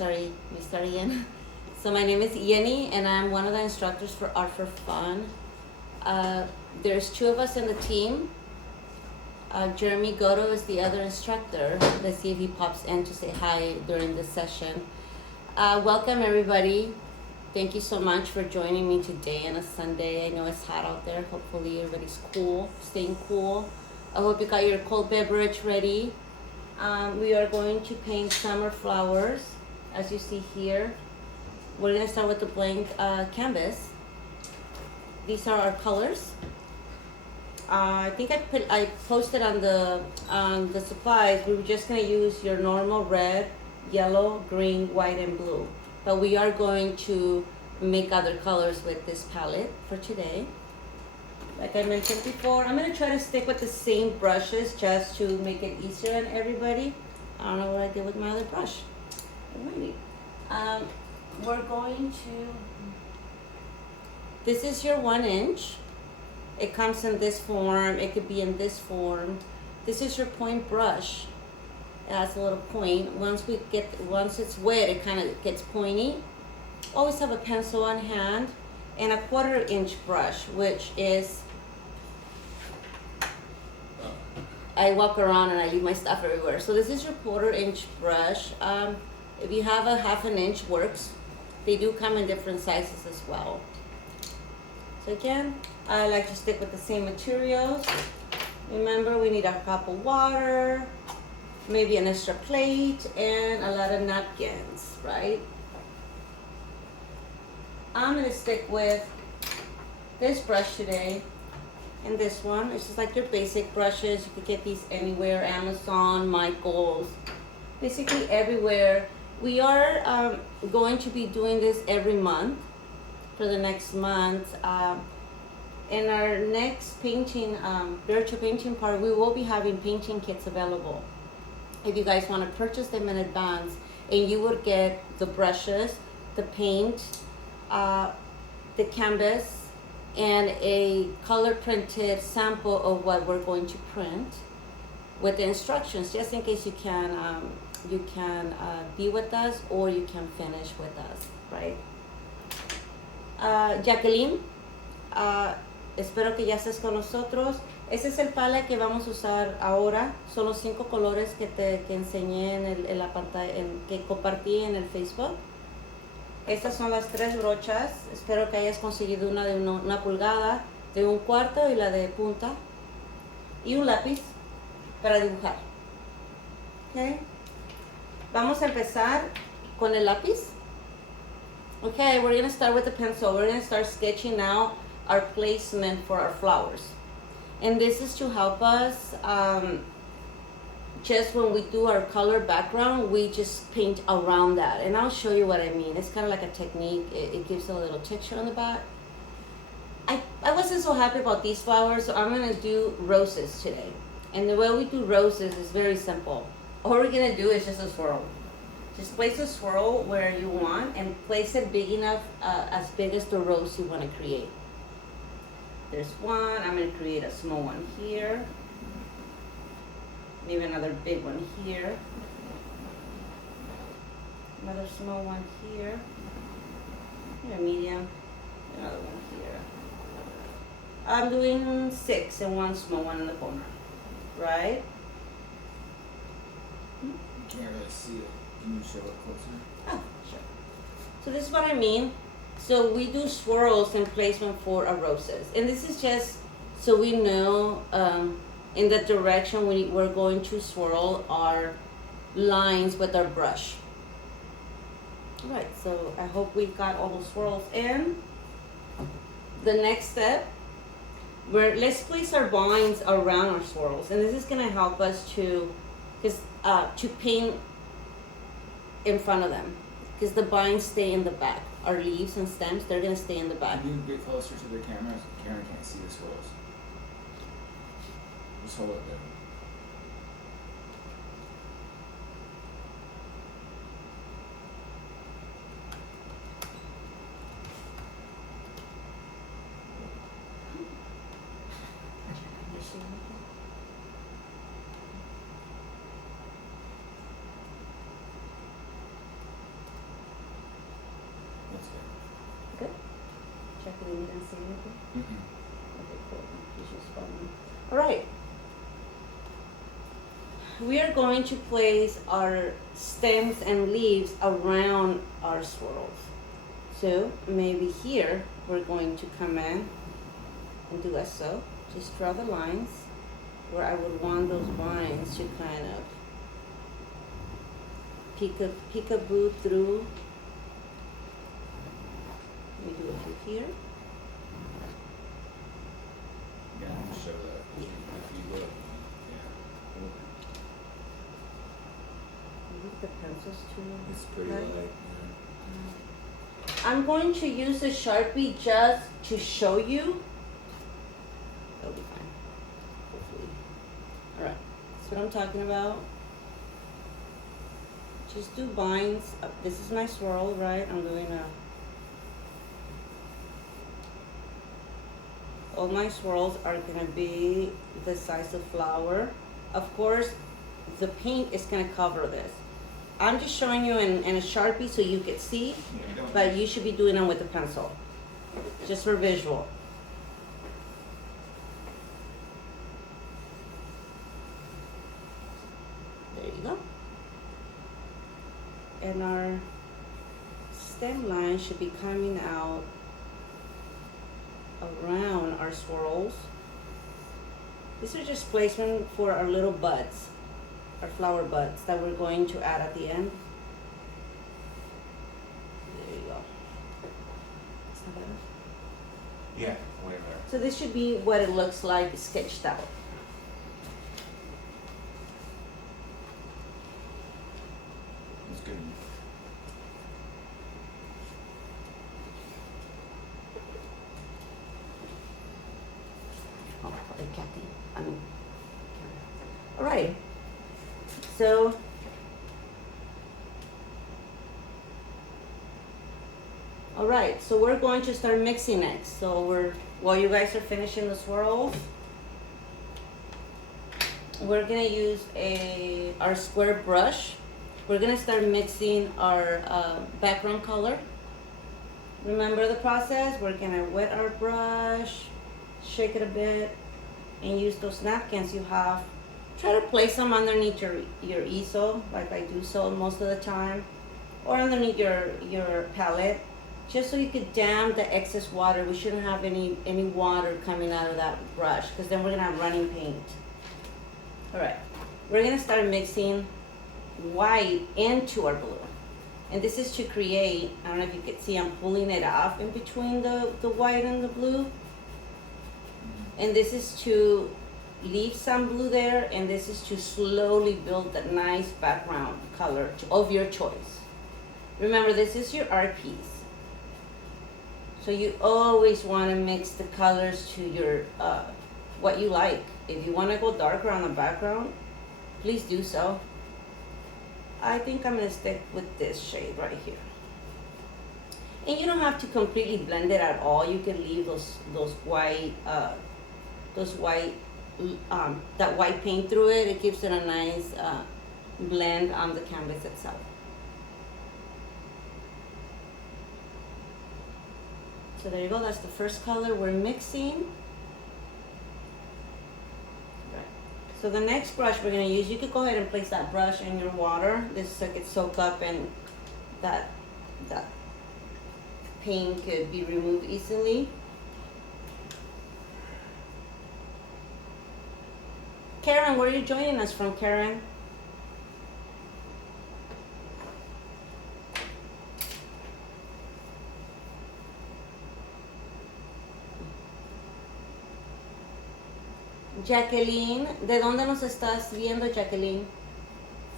sorry, let me start again. So my name is Yenny, and I'm one of the instructors for Art for Fun. There's two of us in the team. Jeremy Goto is the other instructor. Let's see if he pops in to say hi during this session. Welcome everybody. Thank you so much for joining me today on a Sunday. I know it's hot out there. Hopefully everybody's cool, staying cool. I hope you got your cold beverage ready. We are going to paint summer flowers, as you see here. We're gonna start with the blank canvas. These are our colors. I think I posted on the supplies. We were just gonna use your normal red, yellow, green, white, and blue. But we are going to make other colors with this palette for today. Like I mentioned before, I'm gonna try to stick with the same brushes just to make it easier on everybody. I don't know what I did with my other brush. Alrighty. We're going to, this is your 1 inch. It comes in this form, it could be in this form. This is your point brush. It has a little point. Once it's wet, it kind of gets pointy. Always have a pencil on hand and a 1/4 inch brush, which is, I walk around and I leave my stuff everywhere. So this is your 1/4 inch brush. If you have a 1/2 inch works. They do come in different sizes as well. So again, I like to stick with the same materials. Remember, we need a cup of water, maybe an extra plate, and a lot of napkins, right? I'm gonna stick with this brush today and this one. It's just like your basic brushes. You could get these anywhere, Amazon, Michael's, basically everywhere. We are going to be doing this every month for the next month. In our next painting, virtual painting part, we will be having painting kits available. If you guys want to purchase them in advance, and you would get the brushes, the paint, the canvas, and a color printed sample of what we're going to print with the instructions, just in case you can be with us or you can finish with us, right? Jacqueline, espero que ya estés con nosotros. Este es el palette que vamos a usar ahora. Son los 5 colores que enseñé en la pantalla, que compartí en el Facebook. Estas son las 3 brochas. Espero que hayas conseguido una de 1 pulgada, de 1/4 y la de punta. Y un lápiz para dibujar. Okay. Vamos a empezar con el lápiz. Okay, we're gonna start with the pencil. We're gonna start sketching out our placement for our flowers. And this is to help us, just when we do our color background, we just paint around that. And I'll show you what I mean. It's kind of like a technique. It gives a little texture on the back. I wasn't so happy about these flowers, so I'm gonna do roses today. And the way we do roses is very simple. All we're gonna do is just a swirl. Just place a swirl where you want and place it big enough, as big as the rose you wanna create. There's one, I'm gonna create a small one here. Maybe another big one here. Another small one here. And a medium, another one here. I'm doing 6 and 1 small one in the corner, right? Can't really see it. Can you show it closer? Oh, sure. So this is what I mean. So we do swirls and placement for our roses. And this is just so we know in the direction we're going to swirl our lines with our brush. All right, so I hope we've got all the swirls in. The next step, let's place our vines around our swirls. And this is gonna help us to paint in front of them, because the vines stay in the back. Our leaves and stems, they're gonna stay in the back. Can you get closer to the camera? The camera can't see the swirls. Just hold it there. say anything? Mm-mm. Okay, cool. He's just following. All right. We are going to place our stems and leaves around our swirls. So maybe here we're going to come in and do as so. Just draw the lines where I would want those vines to kind of peekaboo through. We do a few here. Yeah, I'm gonna show that. If you look, yeah, Maybe the pencils too. it's pretty light. light. I'm going to use a Sharpie just to show you. That'll be fine. Hopefully. Alright, that's what I'm talking about. Just do vines. This is my swirl, right? I'm doing all my swirls are gonna be the size of flower. Of course, the paint is gonna cover this. I'm just showing you in a Sharpie so you can see, Yeah, you don't. but you should be doing them with a pencil, just for visual. There you go. And our stem line should be coming out around our swirls. These are just placement for our little buds, our flower buds that we're going to add at the end. There you go. Is that better? Yeah, way better. So this should be what it looks like sketched out. It's good. Oh, Kathy. All right. So all right. So we're going to start mixing next. So while you guys are finishing the swirls, we're gonna use our square brush. We're gonna start mixing our background color. Remember the process? We're gonna wet our brush, shake it a bit, and use those napkins you have. Try to place them underneath your easel, like I do so most of the time, or underneath your palette, just so you could dam the excess water. We shouldn't have any water coming out of that brush, because then we're gonna have running paint. All right, we're gonna start mixing white into our blue. And this is to create, I don't know if you can see, I'm pulling it off in between the white and the blue. And this is to leave some blue there, and this is to slowly build that nice background color of your choice. Remember, this is your art piece. So you always wanna mix the colors to your, what you like. If you wanna go darker on the background, please do so. I think I'm gonna stick with this shade right here. And you don't have to completely blend it at all. You can leave those white, that white paint through it. It gives it a nice blend on the canvas itself. So there you go, that's the first color we're mixing. So the next brush we're gonna use, you could go ahead and place that brush in your water. This so it could soak up and that paint could be removed easily. Karen, where are you joining us from, Karen? Jacqueline, ¿de dónde nos estás viendo, Jacqueline?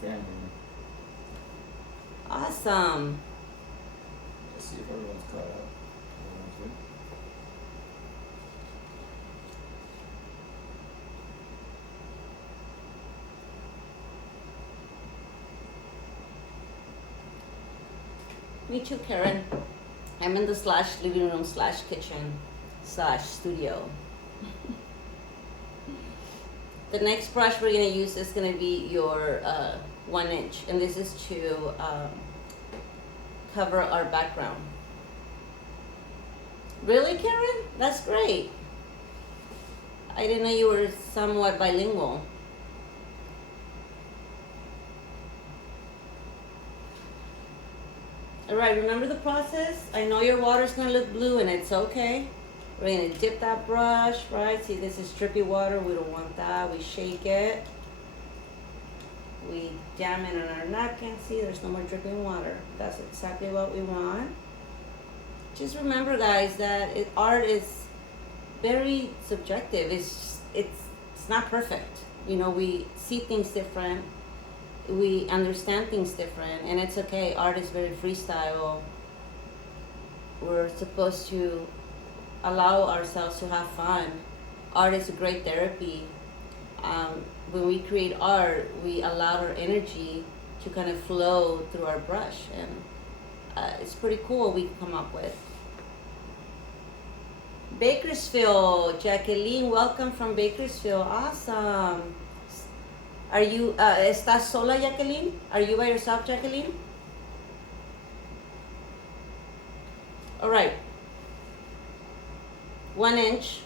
Family. Awesome. Let's see if everyone's caught up. Everyone's good. Me too, Karen. I'm in the /living room /kitchen /studio. The next brush we're gonna use is gonna be your 1 inch, and this is to cover our background. Really, Karen? That's great. I didn't know you were somewhat bilingual. All right, remember the process? I know your water's gonna look blue and it's okay. We're gonna dip that brush, right? See, this is drippy water. We don't want that. We shake it. We jam it on our napkin. See, there's no more dripping water. That's exactly what we want. Just remember, guys, that art is very subjective. It's not perfect. You know, we see things different. We understand things different, and it's okay. Art is very freestyle. We're supposed to allow ourselves to have fun. Art is a great therapy. When we create art, we allow our energy to kind of flow through our brush, and it's pretty cool what we come up with. Bakersfield, Jacqueline, welcome from Bakersfield. Awesome. Are you, estás sola, Jacqueline? Are you by yourself, Jacqueline? All right. 1 inch.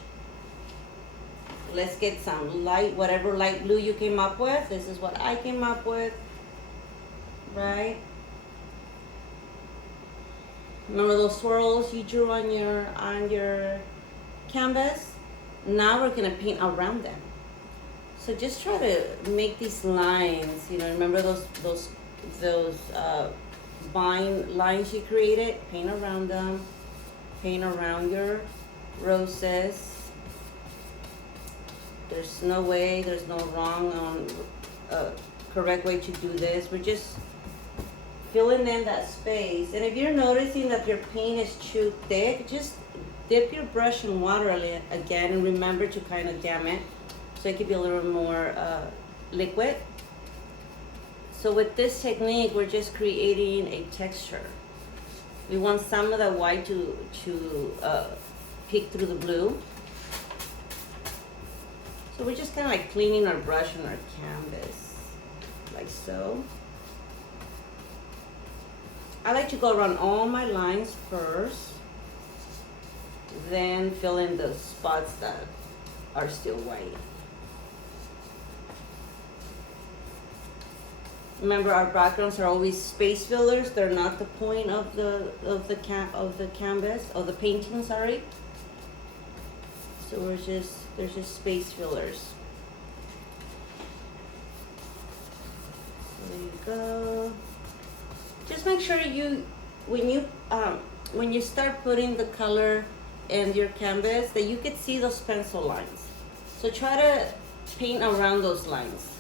Let's get some light, whatever light blue you came up with. This is what I came up with, right? Remember those swirls you drew on your canvas? Now we're gonna paint around them. So just try to make these lines. You know, remember those vine lines you created? Paint around them. Paint around your roses. There's no way, there's no wrong on correct way to do this. We're just filling in that space. And if you're noticing that your paint is too thick, just dip your brush in water again, and remember to kind of jam it so it could be a little more liquid. So with this technique, we're just creating a texture. We want some of the white to peek through the blue. So we're just kind of like cleaning our brush and our canvas, like so. I like to go around all my lines first, then fill in the spots that are still white. Remember, our backgrounds are always space fillers. They're not the point of the canvas, of the painting, sorry. So there's just space fillers. So there you go. Just make sure when you start putting the color in your canvas, that you could see those pencil lines. So try to paint around those lines,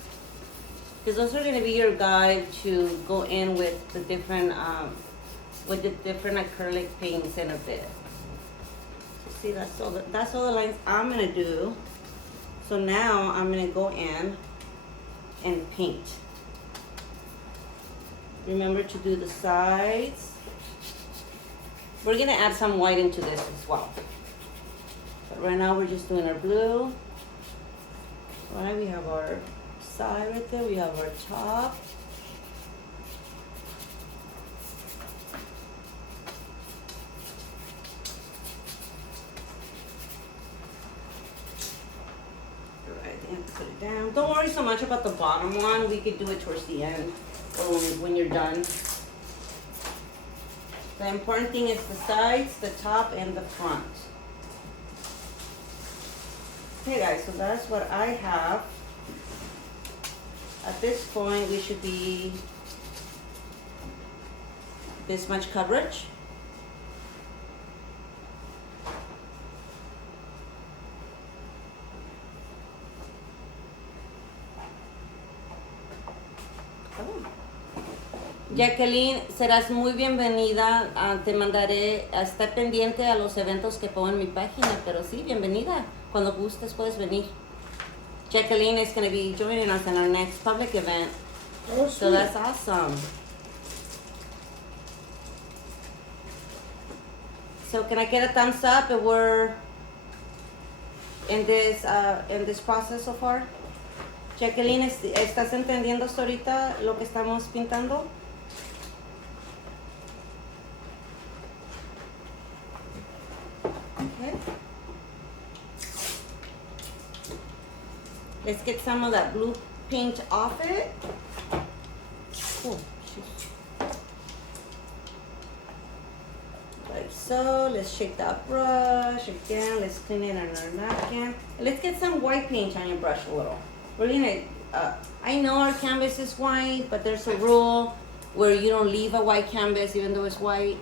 because those are going to be your guide to go in with the different acrylic paints in a bit. So see, that's all the lines I'm going to do. So now I'm going to go in and paint. Remember to do the sides. We're going to add some white into this as well. But right now we're just doing our blue. Right, we have our side right there. We have our top. Alright, I have to put it down. Don't worry so much about the bottom one. We could do it towards the end or when you're done. The important thing is the sides, the top, and the front. Okay guys, so that's what I have. At this point, we should be this much coverage. Jacqueline, serás muy bienvenida. Te mandaré, estar pendiente a los eventos que pongo en mi página, pero sí, bienvenida. Cuando gustes puedes venir. Jacqueline is going to be joining us in our next public event. Oh, So that's awesome. So can I get a thumbs up if we're in this process so far? Jacqueline, ¿estás entendiendo hasta ahorita lo que estamos pintando? Okay. Let's get some of that blue paint off it. Cool. Like so. Let's shake that brush again. Let's clean it on our napkin. Let's get some white paint on your brush a little. We're gonna. I know our canvas is white, but there's a rule where you don't leave a white canvas even though it's white.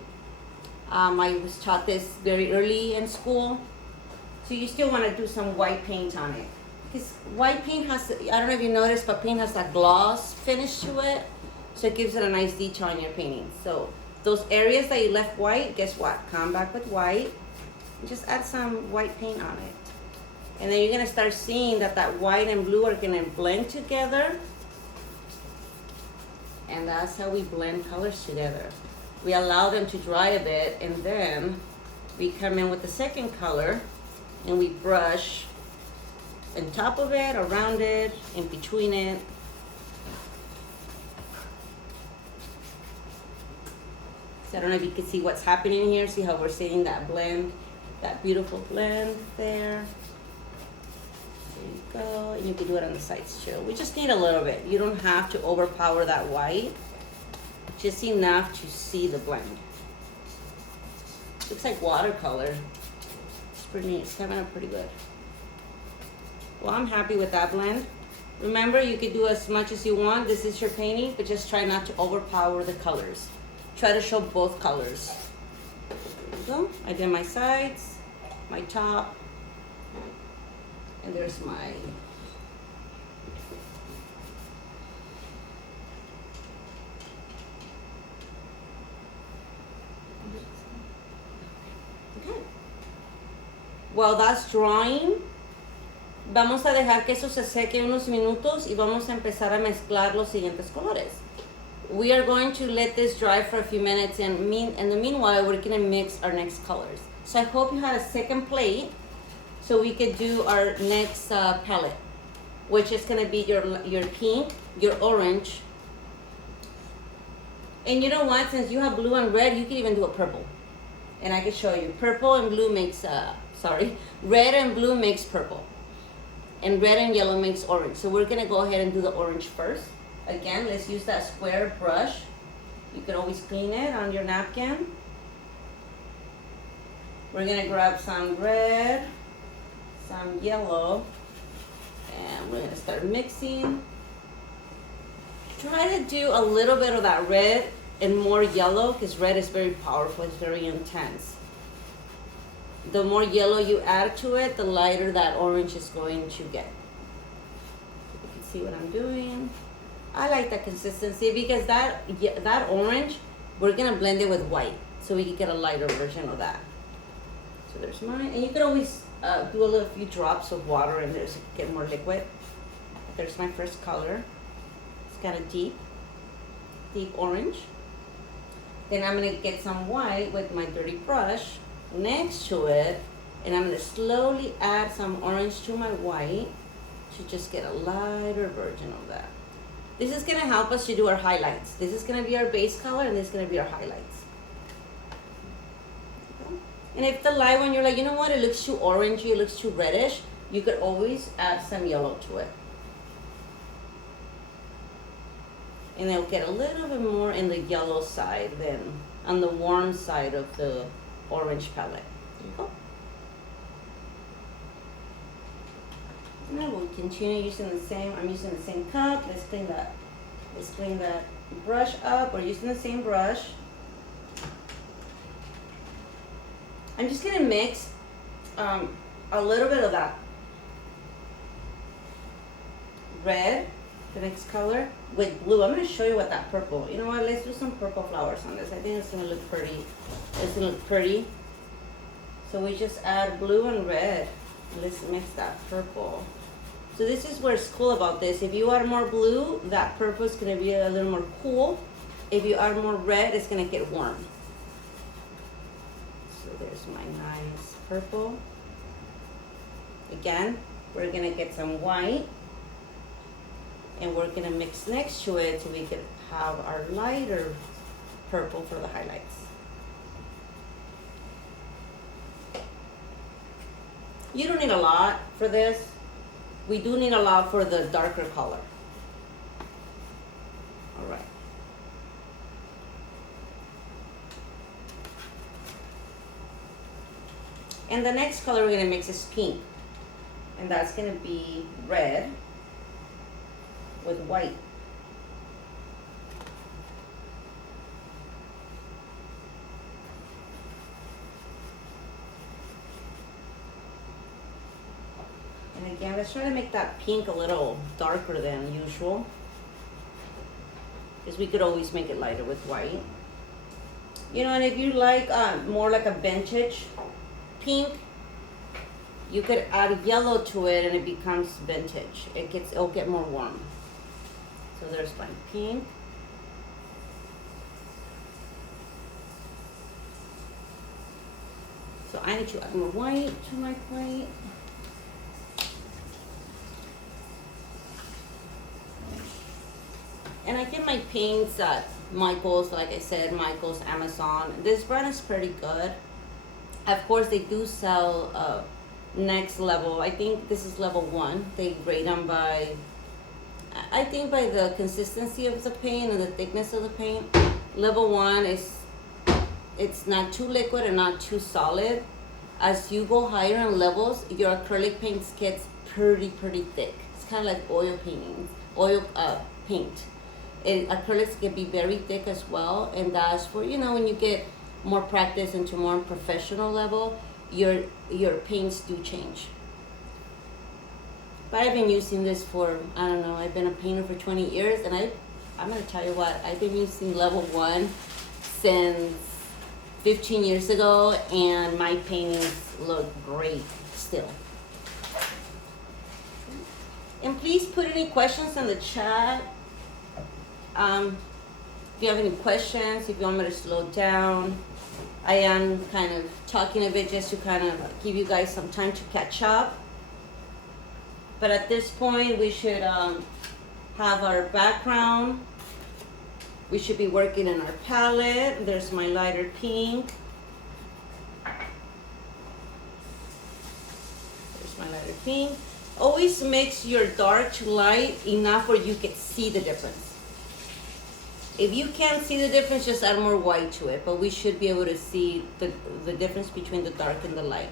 I was taught this very early in school, so you still want to do some white paint on it. Because white paint has, I don't know if you noticed, but paint has that gloss finish to it, so it gives it a nice detail on your painting. So those areas that you left white, guess what? Come back with white, and just add some white paint on it. And then you're gonna start seeing that that white and blue are gonna blend together. And that's how we blend colors together. We allow them to dry a bit, and then we come in with the second color, and we brush on top of it, around it, in between it. So I don't know if you can see what's happening here. See how we're seeing that blend, that beautiful blend there. There you go, and you can do it on the sides too. We just need a little bit. You don't have to overpower that white. Just enough to see the blend. Looks like watercolor. It's pretty neat. It's coming out pretty good. Well, I'm happy with that blend. Remember, you can do as much as you want. This is your painting, but just try not to overpower the colors. Try to show both colors. There you go. I did my sides, my top, and there's my while that's drying, vamos a dejar que eso se seque unos minutos y vamos a empezar a mezclar los siguientes colores. We are going to let this dry for a few minutes, and in the meanwhile, we're going to mix our next colors. So I hope you had a second plate so we could do our next palette, which is going to be your pink, your orange. And you know what? Since you have blue and red, you can even do a purple. And I can show you. Purple and blue makes, red and blue makes purple. And red and yellow makes orange. So we're gonna go ahead and do the orange first. Again, let's use that square brush. You can always clean it on your napkin. We're gonna grab some red, some yellow, and we're gonna start mixing. Try to do a little bit of that red and more yellow, because red is very powerful, it's very intense. The more yellow you add to it, the lighter that orange is going to get. You can see what I'm doing. I like that consistency because that orange, we're gonna blend it with white, so we can get a lighter version of that. So there's mine, and you can always do a few drops of water in there so you can get more liquid. There's my first color. It's kind of deep orange. Then I'm gonna get some white with my dirty brush next to it, and I'm gonna slowly add some orange to my white to just get a lighter version of that. This is gonna help us to do our highlights. This is gonna be our base color, and this is gonna be our highlights. Okay. And if the light one, you're like, you know what, it looks too orangey, it looks too reddish, you could always add some yellow to it. And it'll get a little bit more in the yellow side than on the warm side of the orange palette. There you go. And then we'll continue using the same, I'm using the same cup. Let's clean that brush up. We're using the same brush. I'm just gonna mix a little bit of that red, the next color, with blue. I'm gonna show you what that purple. You know what? Let's do some purple flowers on this. I think it's gonna look pretty. It's gonna look pretty. So we just add blue and red. Let's mix that purple. So this is what's cool about this. If you add more blue, that purple is gonna be a little more cool. If you add more red, it's gonna get warm. So there's my nice purple. Again, we're gonna get some white, and we're gonna mix next to it so we can have our lighter purple for the highlights. You don't need a lot for this. We do need a lot for the darker color. All right. And the next color we're gonna mix is pink. And that's gonna be red with white. And again, let's try to make that pink a little darker than usual, because we could always make it lighter with white. You know, and if you like more like a vintage pink, you could add yellow to it and it becomes vintage. It'll get more warm. So there's my pink. So I need to add more white to my plate. And I get my paints at Michael's, like I said, Michael's, Amazon. This brand is pretty good. Of course, they do sell next level. I think this is level 1. They rate them by, I think by the consistency of the paint and the thickness of the paint. Level 1 is, it's not too liquid and not too solid. As you go higher in levels, your acrylic paints gets pretty thick. It's kind of like oil paint. Acrylics can be very thick as well, and that's for, you know, when you get more practice into more professional level, your paints do change. But I've been using this for, I don't know, I've been a painter for 20 years, and I'm gonna tell you what, I've been using level 1 since 15 years ago, and my paintings look great still. And please put any questions in the chat. If you have any questions, if you want me to slow down. I am kind of talking a bit just to kind of give you guys some time to catch up. But at this point, we should have our background. We should be working in our palette. There's my lighter pink. There's my lighter pink. Always mix your dark to light enough where you can see the difference. If you can't see the difference, just add more white to it, but we should be able to see the difference between the dark and the light.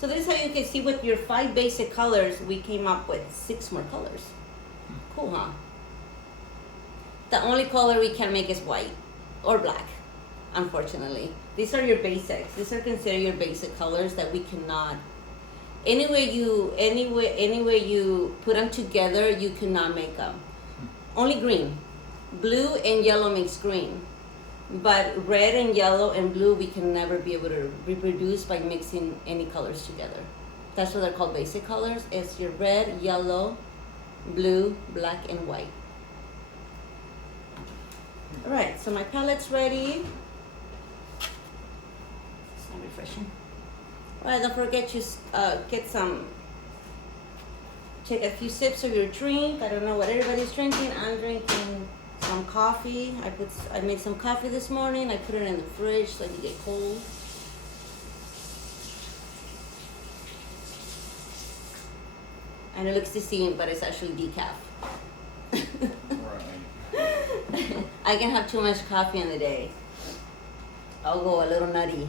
So this is how you can see with your 5 basic colors, we came up with 6 more colors. Cool, huh? The only color we can make is white or black, unfortunately. These are your basics. These are considered your basic colors that we cannot, any way you put them together, you cannot make them. Only green. Blue and yellow makes green, but red and yellow and blue we can never be able to reproduce by mixing any colors together. That's what they're called, basic colors. It's your red, yellow, blue, black, and white. All right, so my palette's ready. It's not refreshing. All right, don't forget to take a few sips of your drink. I don't know what everybody's drinking. I'm drinking some coffee. I made some coffee this morning. I put it in the fridge so it can get cold. And it looks deceiving, but it's actually decaf. Right. I can have too much coffee in the day. I'll go a little nutty.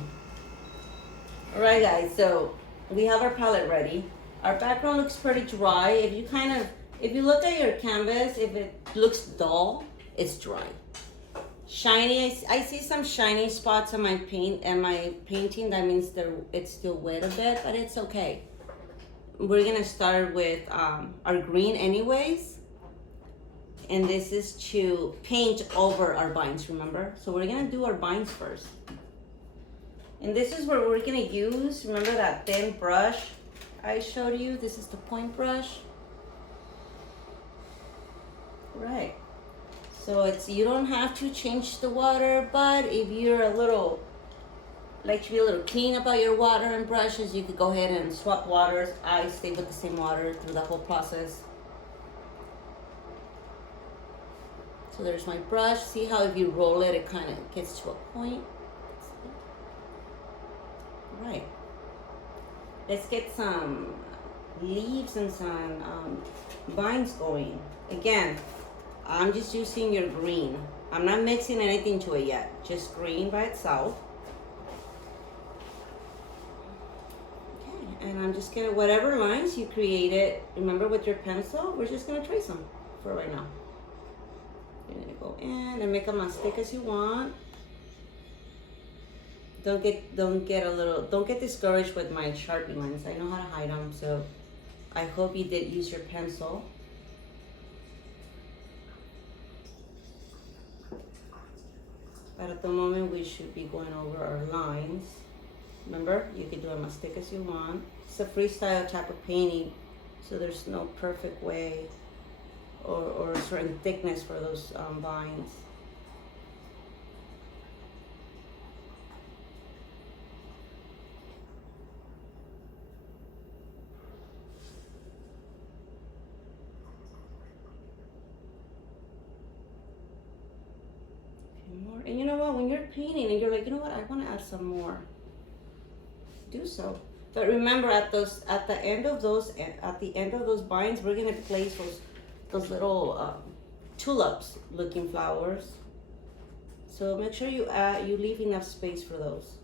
All right, guys, so we have our palette ready. Our background looks pretty dry. If you look at your canvas, if it looks dull, it's dry. Shiny, I see some shiny spots on my paint and my painting. That means it's still wet a bit, but it's okay. We're gonna start with our green anyways. And this is to paint over our vines, remember? So we're gonna do our vines first. And this is where we're gonna use, remember that thin brush I showed you? This is the point brush. Right. So you don't have to change the water, but if you're like to be a little clean about your water and brushes, you could go ahead and swap waters. I stay with the same water through the whole process. So there's my brush. See how if you roll it, it kind of gets to a point. Right. let's get some leaves and some vines going. Again, I'm just using your green. I'm not mixing anything to it yet, just green by itself. Okay, and I'm just gonna, whatever lines you created, remember with your pencil, we're just gonna trace them for right now. You're gonna go in and make them as thick as you want. Don't get discouraged with my Sharpie lines. I know how to hide them, so I hope you did use your pencil. But at the moment, we should be going over our lines. Remember, you can do them as thick as you want. It's a freestyle type of painting, so there's no perfect way or a certain thickness for those vines. More. And you know what, when you're painting and you're like, you know what, I want to add some more, do so. But remember, at the end of those vines, we're gonna place those little tulips looking flowers. So make sure you leave enough space for those.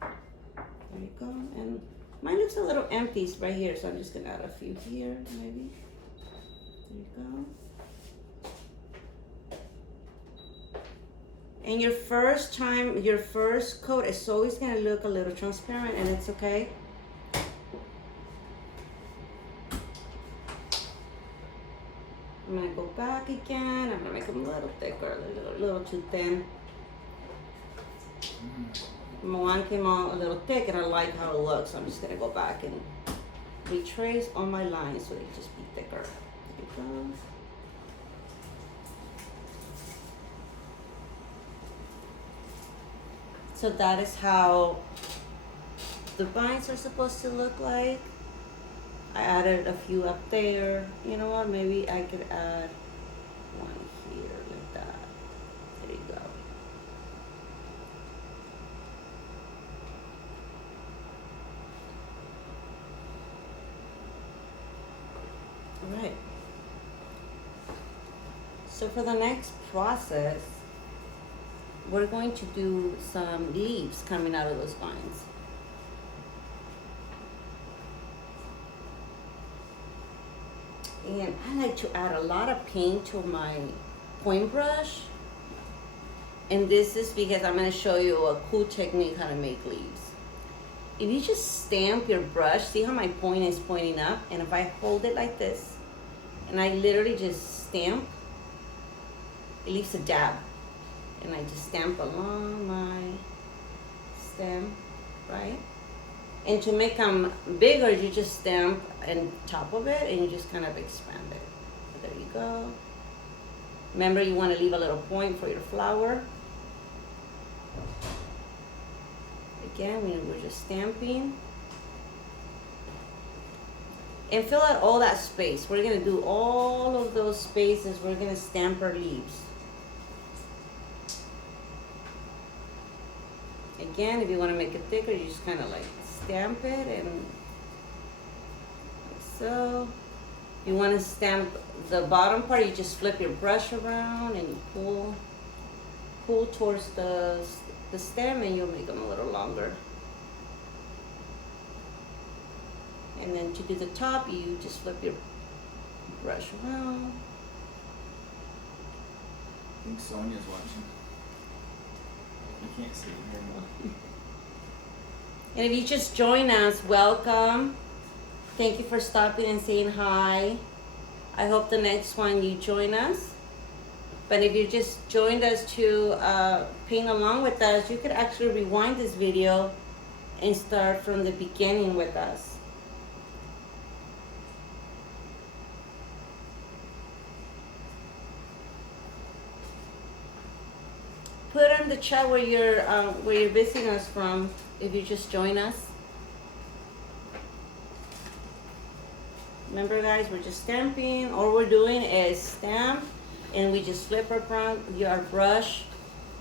There you go. And mine looks a little empty right here, so I'm just gonna add a few here, maybe. There you go. And your first coat is always gonna look a little transparent, and it's okay. I'm gonna go back again. I'm gonna make them a little thicker, a little too thin. One came out a little thick, and I like how it looks, so I'm just gonna go back and retrace on my lines so they just be thicker. There you go. So that is how the vines are supposed to look like. I added a few up there. You know what, maybe I could add one here like that. There you go. All right. So for the next process, we're going to do some leaves coming out of those vines. And I like to add a lot of paint to my point brush. And this is because I'm gonna show you a cool technique how to make leaves. If you just stamp your brush, see how my point is pointing up? And if I hold it like this, and I literally just stamp, it leaves a dab. And I just stamp along my stem, right? And to make them bigger, you just stamp on top of it and you just kind of expand it. So there you go. Remember, you want to leave a little point for your flower. Again, we're just stamping. And fill out all that space. We're gonna do all of those spaces. We're gonna stamp our leaves. Again, if you want to make it thicker, you just kind of like stamp it and like so. You want to stamp the bottom part, you just flip your brush around and you pull towards the stem, and you'll make them a little longer. And then to do the top, you just flip your brush around. I think Sonia's watching. You can't see it very well. And if you just join us, welcome. Thank you for stopping and saying hi. I hope the next one you join us. But if you just joined us to paint along with us, you could actually rewind this video and start from the beginning with us. Put in the chat where you're visiting us from, if you just join us. Remember, guys, we're just stamping. All we're doing is stamp, and we just flip around our brush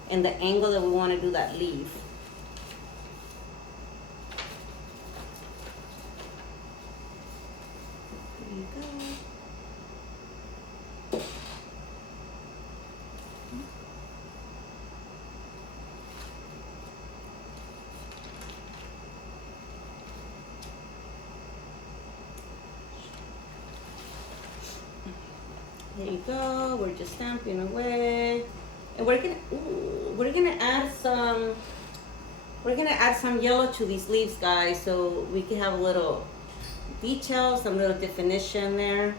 in the angle that we want to do that leaf. Here you go. We're just stamping away, and we're gonna add some yellow to these leaves, guys, so we can have a little detail, some little definition there.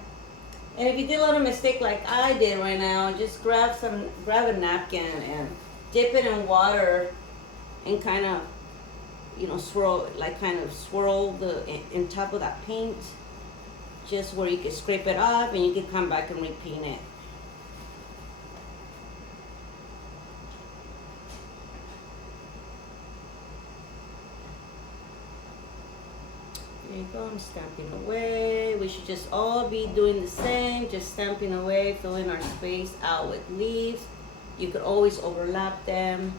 And if you did a little mistake like I did right now, just grab a napkin and dip it in water and kind of, swirl the in top of that paint, just where you can scrape it off and you can come back and repaint it. There you go, I'm stamping away. We should just all be doing the same, just stamping away, filling our space out with leaves. You could always overlap them.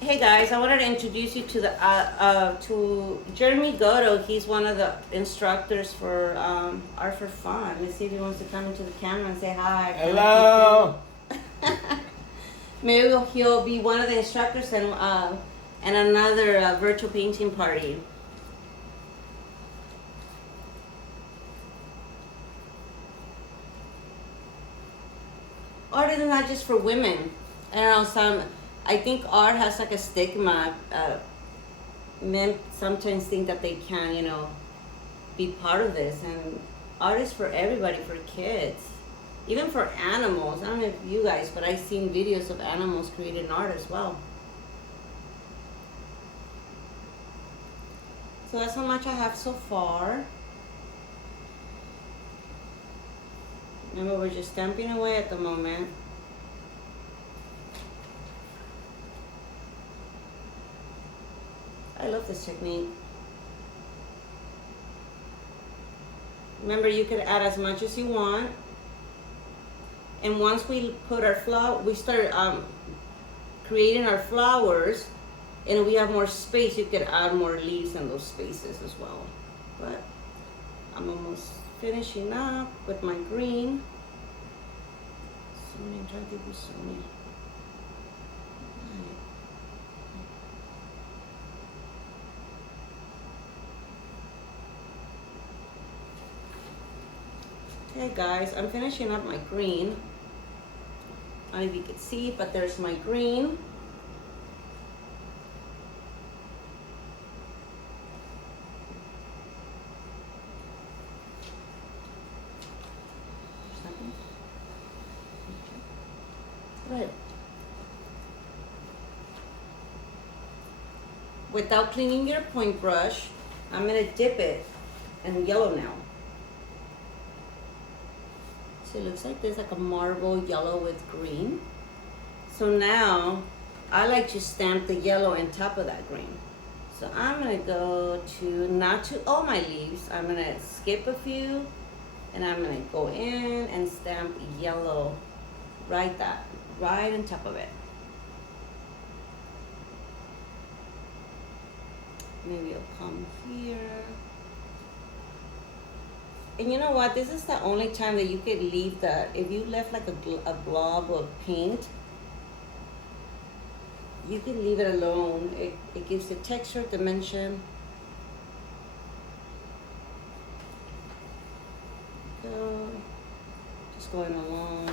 Hey guys, I wanted to introduce you to Jeremy Goto. He's one of the instructors for Art for Fun. Let's see if he wants to come into the camera and say hi. Hello. Maybe he'll be one of the instructors and another virtual painting party. Art is not just for women. I don't know, I think art has like a stigma. Men sometimes think that they can, be part of this, and art is for everybody, for kids, even for animals. I don't know if you guys, but I've seen videos of animals created in art as well. So that's how much I have so far. Remember, we're just stamping away at the moment. I love this technique. Remember, you could add as much as you want. And once we put our we start creating our flowers, and we have more space, you could add more leaves in those spaces as well. But I'm almost finishing up with my green. I'm trying to do so many. Hey guys, I'm finishing up my green. I don't know if you can see, but there's my green. Good. Without cleaning your point brush, I'm gonna dip it in yellow now. So it looks like there's like a marble yellow with green. So now I like to stamp the yellow on top of that green. So I'm gonna go to, not to all my leaves, I'm gonna skip a few, and I'm gonna go in and stamp yellow right on top of it. Maybe it'll come here. And you know what? This is the only time that you could leave if you left like a blob of paint, you can leave it alone. It gives the texture, dimension. So, just going along.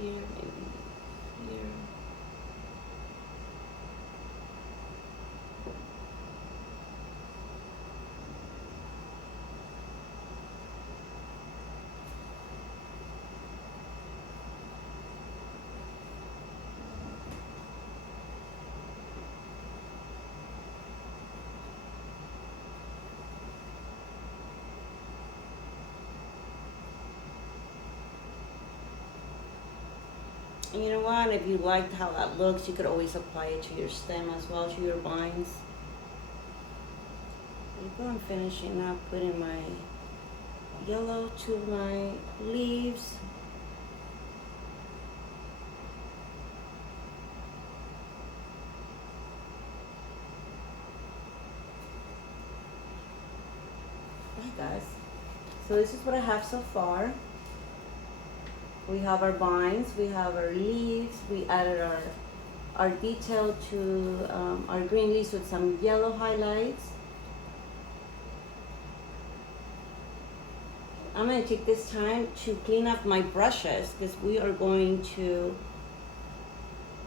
Here, maybe here. And you know what? If you liked how that looks, you could always apply it to your stem as well, to your vines. I'm finishing up putting my yellow to my leaves. Hi guys. So this is what I have so far. We have our vines, we have our leaves, we added our detail to our green leaves with some yellow highlights. I'm going to take this time to clean up my brushes because we are going to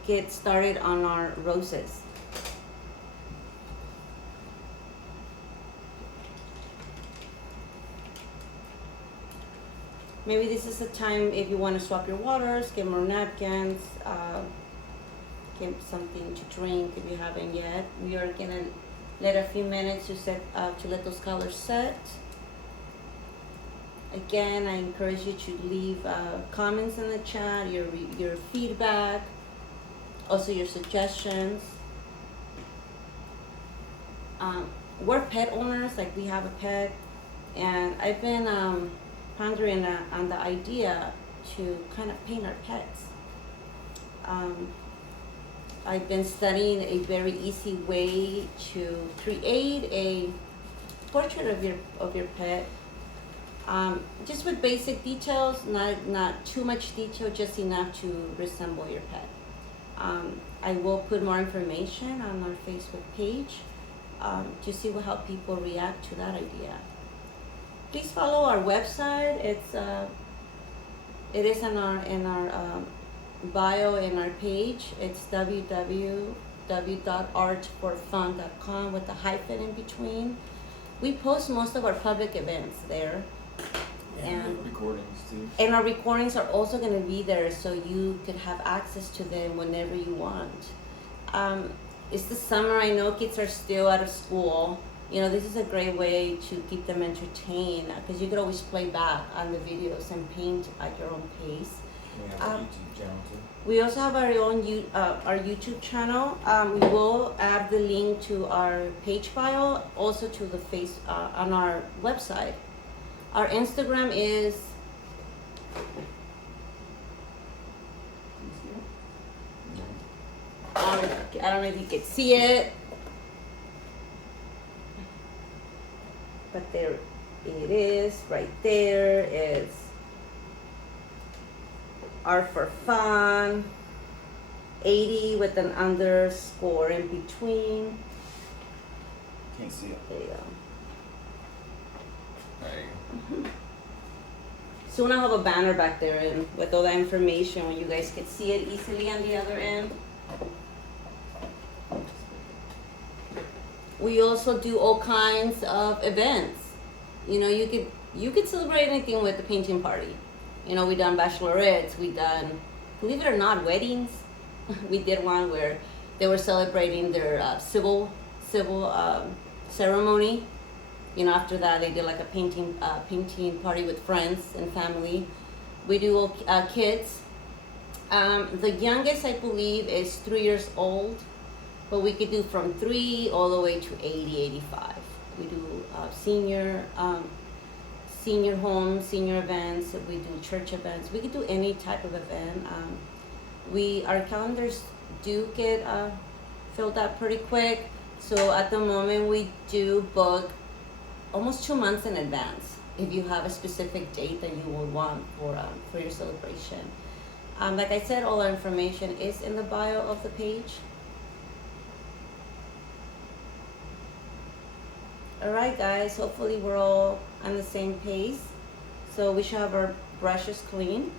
get started on our roses. Maybe this is a time if you want to swap your waters, get more napkins, get something to drink if you haven't yet. We are gonna let a few minutes to let those colors set. Again, I encourage you to leave comments in the chat, your feedback, also your suggestions. We're pet owners, like we have a pet, and I've been pondering on the idea to kind of paint our pets. I've been studying a very easy way to create a portrait of your pet, just with basic details, not too much detail, just enough to resemble your pet. I will put more information on our Facebook page to see how people react to that idea. Please follow our website. It is in our bio in our page. It's www.artforfun.com with a hyphen in between. We post most of our public events there. And recordings too. And our recordings are also going to be there, so you could have access to them whenever you want. It's the summer. I know kids are still out of school. You know, this is a great way to keep them entertained because you could always play back on the videos and paint at your own pace. We have a YouTube channel too. We also have our own our YouTube channel. We will add the link to our page bio, also to the on our website. Our Instagram is I don't know if you can see it, but there it is, right there. It's Art for Fun 80 with an underscore in between. Can't see it. There you go. There you go. Soon I'll have a banner back there and with all that information where you guys can see it easily on the other end. We also do all kinds of events. You know, you could celebrate anything with the painting party. You know, we done bachelorettes, we done, believe it or not, weddings. We did one where they were celebrating their civil ceremony. You know, after that they did like a painting party with friends and family. We do kids. The youngest I believe is 3 years old, but we could do from 3 all the way to 80, 85. We do senior homes, senior events. We do church events. We could do any type of event. Our calendars do get filled up pretty quick. So at the moment we do book almost 2 months in advance if you have a specific date that you would want for your celebration. Like I said, all our information is in the bio of the page. Alright guys, hopefully we're all on the same pace. So we should have our brushes clean.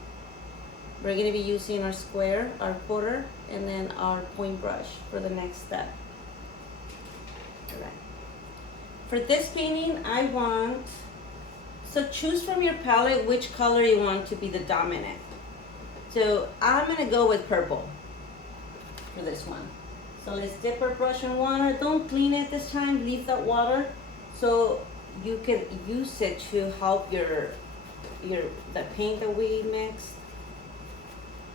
We're going to be using our square, our quarter, and then our point brush for the next step. Alright. For this painting, so choose from your palette which color you want to be the dominant. So I'm going to go with purple for this one. So let's dip our brush in water. Don't clean it this time, leave that water so you can use it to help the paint that we mixed.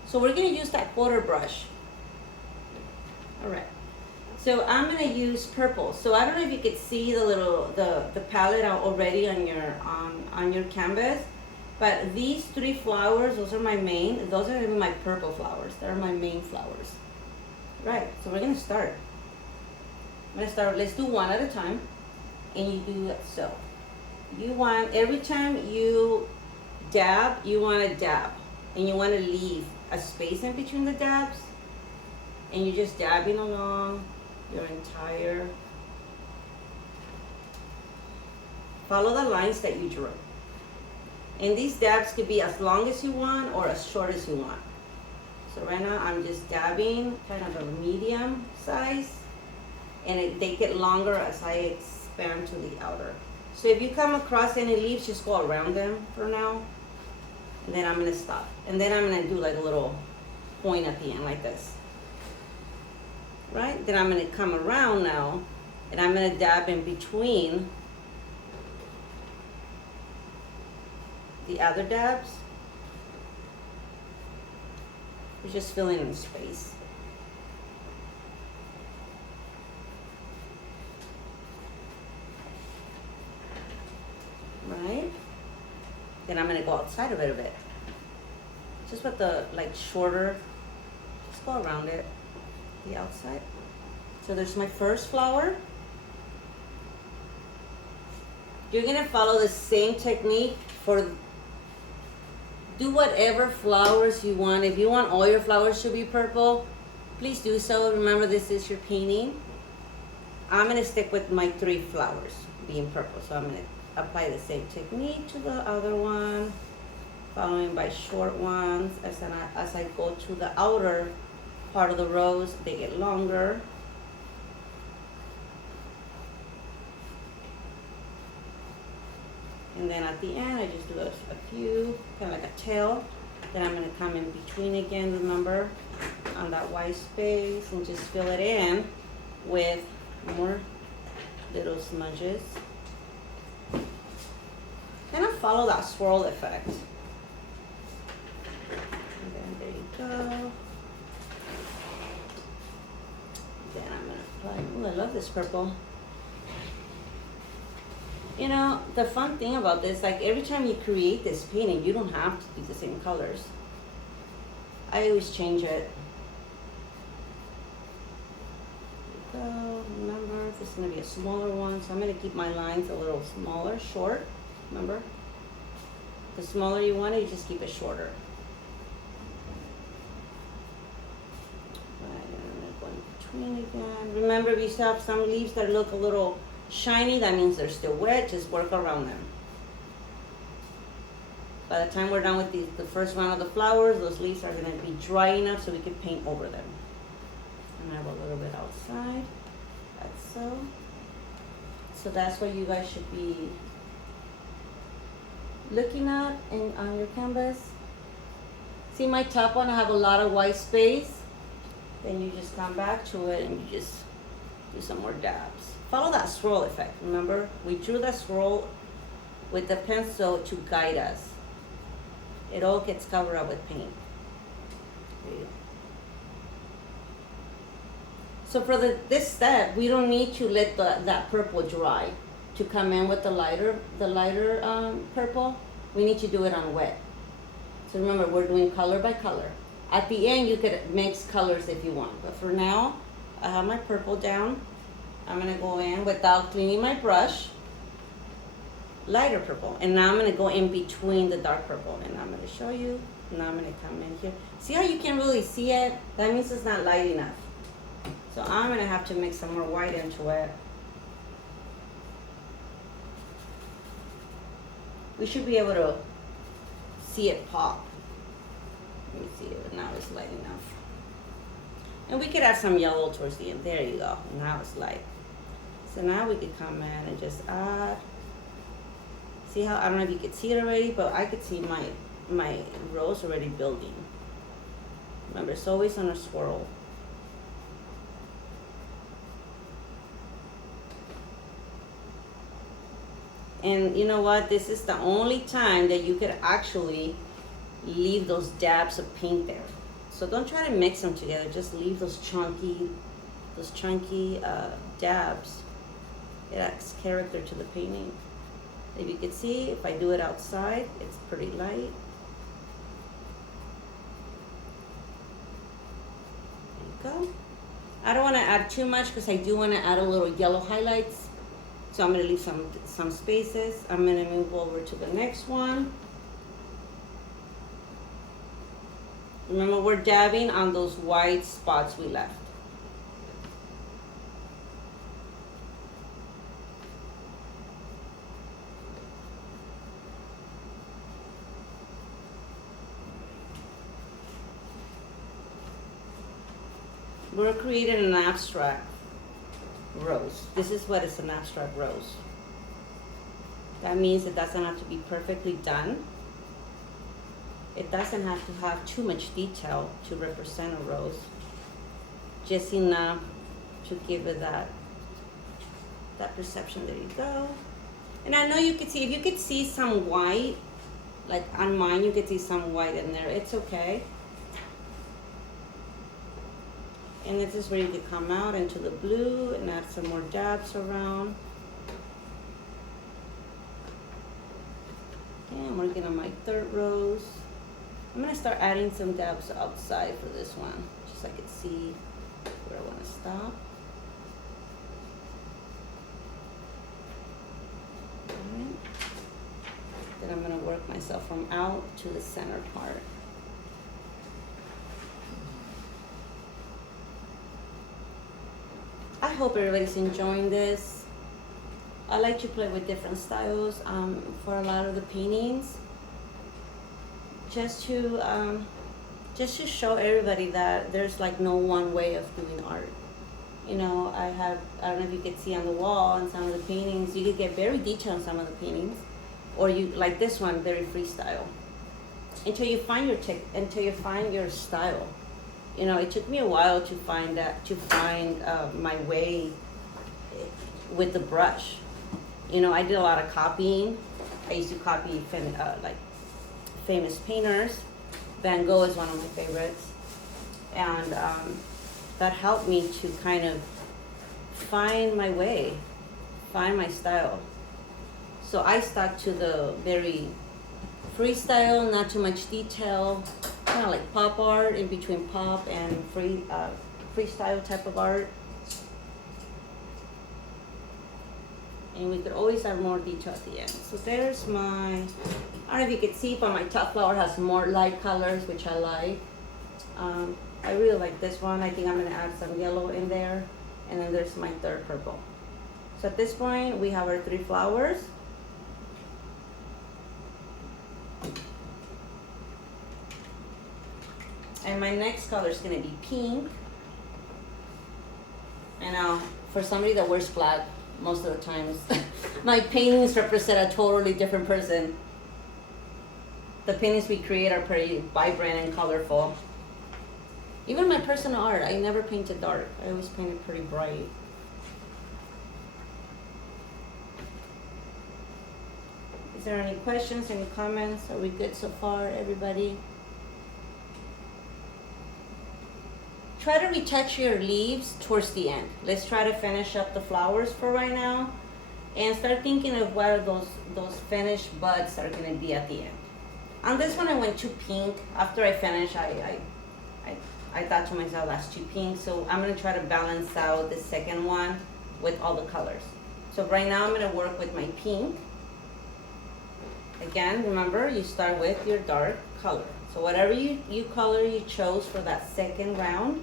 So we're going to use that quarter brush. Alright. So I'm going to use purple. So I don't know if you could see the palette already on your canvas, but these 3 flowers, those are my main. Those are even my purple flowers. They're my main flowers. Right. So we're going to start. Let's do one at a time, and you do it so. You want every time you dab, you want to dab. and you want to leave a space in between the dabs, and you're just dabbing along your entire, follow the lines that you drew. And these dabs could be as long as you want or as short as you want. So right now I'm just dabbing kind of a medium size, and they get longer as I expand to the outer. So if you come across any leaves, just go around them for now. And then I'm gonna stop. And then I'm gonna do like a little point at the end like this. Right? Then I'm gonna come around now, and I'm gonna dab in between the other dabs. We're just filling in space. Right? Then I'm gonna go outside of it a bit. Just with the like shorter, just go around it, the outside. So there's my first flower. You're gonna follow the same technique for, do whatever flowers you want. If you want all your flowers to be purple, please do so. Remember, this is your painting. I'm gonna stick with my 3 flowers being purple. So I'm gonna apply the same technique to the other one, following by short ones. As I go to the outer part of the rose, they get longer. And then at the end, I just do a few, kind of like a tail. Then I'm gonna come in between again, remember, on that white space, and just fill it in with more little smudges. Kind of follow that swirl effect. And then there you go. Then I'm gonna apply, ooh, I love this purple. You know, the fun thing about this, like every time you create this painting, you don't have to do the same colors. I always change it. There you go. Remember, this is gonna be a smaller one, so I'm gonna keep my lines a little smaller, short. Remember? The smaller you want it, you just keep it shorter. Right, and I'm gonna go in between again. Remember, we still have some leaves that look a little shiny, that means they're still wet, just work around them. By the time we're done with the first round of the flowers, those leaves are gonna be dry enough so we can paint over them. And I have a little bit outside, that's so. So that's what you guys should be looking at on your canvas. See my top one, I have a lot of white space. Then you just come back to it and you just do some more dabs. Follow that swirl effect. Remember, we drew that swirl with the pencil to guide us. It all gets covered up with paint. So for this step, we don't need to let that purple dry to come in with the lighter purple. We need to do it on wet. So remember, we're doing color by color. At the end, you could mix colors if you want. But for now, I have my purple down. I'm gonna go in without cleaning my brush, lighter purple. And now I'm gonna go in between the dark purple. And I'm gonna show you. Now I'm gonna come in here. See how you can really see it? That means it's not light enough. So I'm gonna have to mix some more white into it. We should be able to see it pop. Let me see it, now it's light enough. And we could add some yellow towards the end. There you go, now it's light. So now we could come in and just add. See how, I don't know if you could see it already, but I could see my rose already building. Remember, it's always on a swirl. And you know what? This is the only time that you could actually leave those dabs of paint there. So don't try to mix them together. Just leave those chunky dabs. It adds character to the painting. If you can see, if I do it outside, it's pretty light. There you go. I don't want to add too much because I do want to add a little yellow highlights. So I'm going to leave some spaces. I'm going to move over to the next one. Remember, we're dabbing on those white spots we left. We're creating an abstract rose. This is what is an abstract rose. That means it doesn't have to be perfectly done. It doesn't have to have too much detail to represent a rose. Just enough to give it that perception. There you go. And I know you could see, if you could see some white, like on mine you could see some white in there, it's okay. And this is where you could come out into the blue and add some more dabs around. Okay, I'm working on my third rose. I'm gonna start adding some dabs outside for this one, just so I can see where I wanna stop. Alright. Then I'm gonna work myself from out to the center part. I hope everybody's enjoying this. I like to play with different styles for a lot of the paintings, just to show everybody that there's like no one way of doing art. You know, I don't know if you could see on the wall on some of the paintings, you could get very detailed on some of the paintings, or you like this one, very freestyle, until you find your style. You know, it took me a while to find my way with the brush. You know, I did a lot of copying. I used to copy like famous painters. Van Gogh is one of my favorites, and that helped me to kind of find my way, find my style. So I stuck to the very freestyle, not too much detail, kind of like pop art, in between pop and freestyle type of art. And we could always add more detail at the end. So there's my, I don't know if you could see, but my top flower has more light colors, which I like. I really like this one. I think I'm gonna add some yellow in there. And then there's my third purple. So at this point, we have our 3 flowers. And my next color is gonna be pink. And for somebody that wears black most of the times, my paintings represent a totally different person. The paintings we create are pretty vibrant and colorful. Even my personal art, I never painted dark. I always painted pretty bright. Is there any questions, any comments? Are we good so far, everybody? Try to retouch your leaves towards the end. Let's try to finish up the flowers for right now, and start thinking of what are those finished buds that are gonna be at the end. On this one, I went too pink. After I finished, I thought to myself, that's too pink. So I'm gonna try to balance out the second one with all the colors. So right now, I'm gonna work with my pink. Again, remember, you start with your dark color. So whatever color you chose for that second round,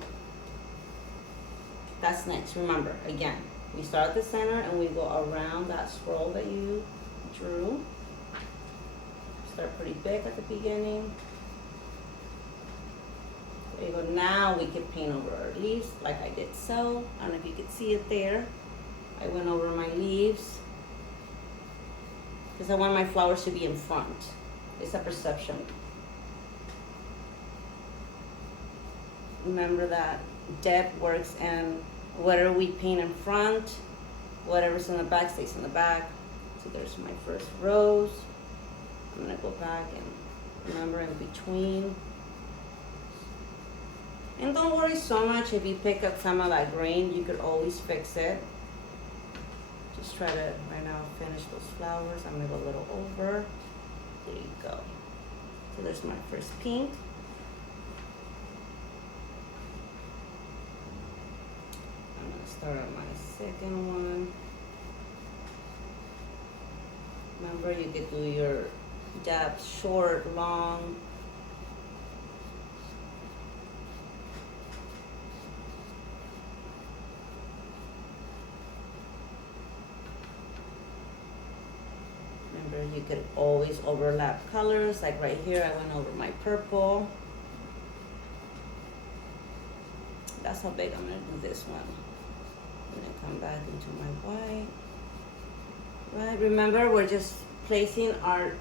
that's next. Remember, again, we start at the center and we go around that swirl that you drew. Start pretty big at the beginning. There you go. Now we can paint over our leaves like I did so. I don't know if you could see it there. I went over my leaves because I want my flowers to be in front. It's a perception. Remember that depth works, and whatever we paint in front, whatever's in the back stays in the back. So there's my first rose. I'm gonna go back and remember in between. And don't worry so much if you pick up some of that grain, you could always fix it. Just try to, right now, finish those flowers. I'm gonna go a little over. There you go. So there's my first pink. I'm gonna start on my second one. Remember, you could do your dabs short, long. you could always overlap colors. Like right here, I went over my purple. That's how big I'm gonna do this one. I'm gonna come back into my white. Right, remember we're just placing our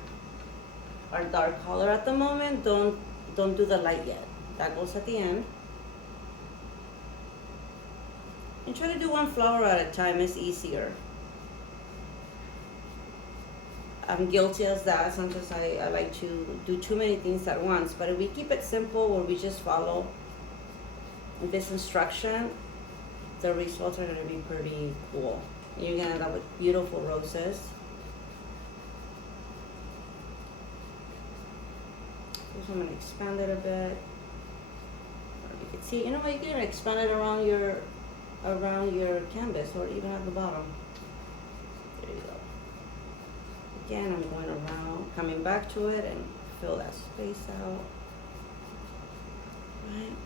dark color at the moment. Don't do the light yet. That goes at the end. And try to do one flower at a time, it's easier. I'm guilty as that. Sometimes I like to do too many things at once. But if we keep it simple, where we just follow this instruction, the results are gonna be pretty cool. You're gonna end up with beautiful roses. So I'm gonna expand it a bit. You can see, you know what, you can expand it around your canvas or even at the bottom. There you go. Again, I'm going around, coming back to it and fill that space out. Right.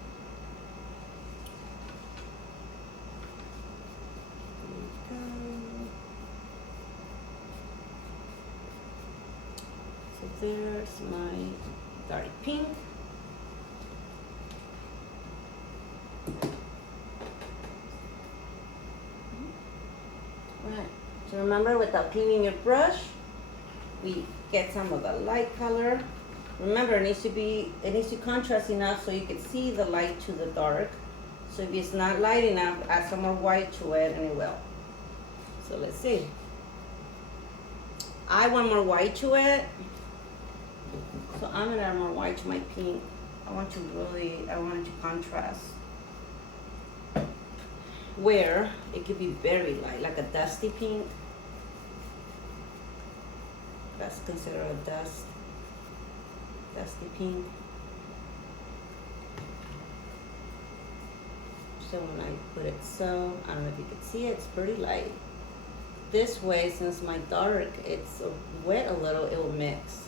So there's my dark pink. Right. So remember, without cleaning your brush, we get some of the light color. Remember, it needs to contrast enough so you can see the light to the dark. So if it's not light enough, add some more white to it and it will. So let's see. I want more white to it. So I'm gonna add more white to my pink. I want it to contrast. Where it could be very light, like a dusty pink. That's considered a dusty pink. So when I put it so, I don't know if you can see it, it's pretty light. This way, since my dark, it's wet a little, it will mix.